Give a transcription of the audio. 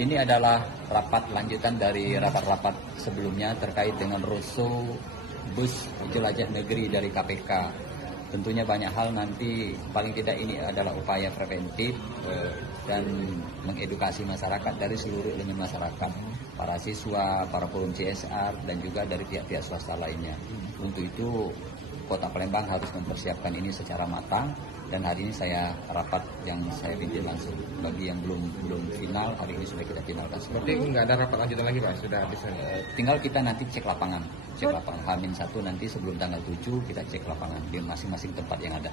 Ini adalah rapat lanjutan dari rapat-rapat sebelumnya terkait dengan roadshow bus jelajah negeri dari KPK. Tentunya banyak hal nanti, paling tidak ini adalah upaya preventif dan mengedukasi masyarakat dari seluruh elemen masyarakat, para siswa, para forum CSR, dan juga dari pihak-pihak swasta lainnya. Untuk itu, Kota Palembang harus mempersiapkan ini secara matang, dan hari ini saya rapat yang saya pimpin langsung. Bagi yang belum final, hari ini sudah kita finalkan. Berarti nggak ada rapat lanjutan lagi Pak? Sudah habis? Tinggal kita nanti cek lapangan. H-1 nanti sebelum tanggal 7 kita cek lapangan di masing-masing tempat yang ada.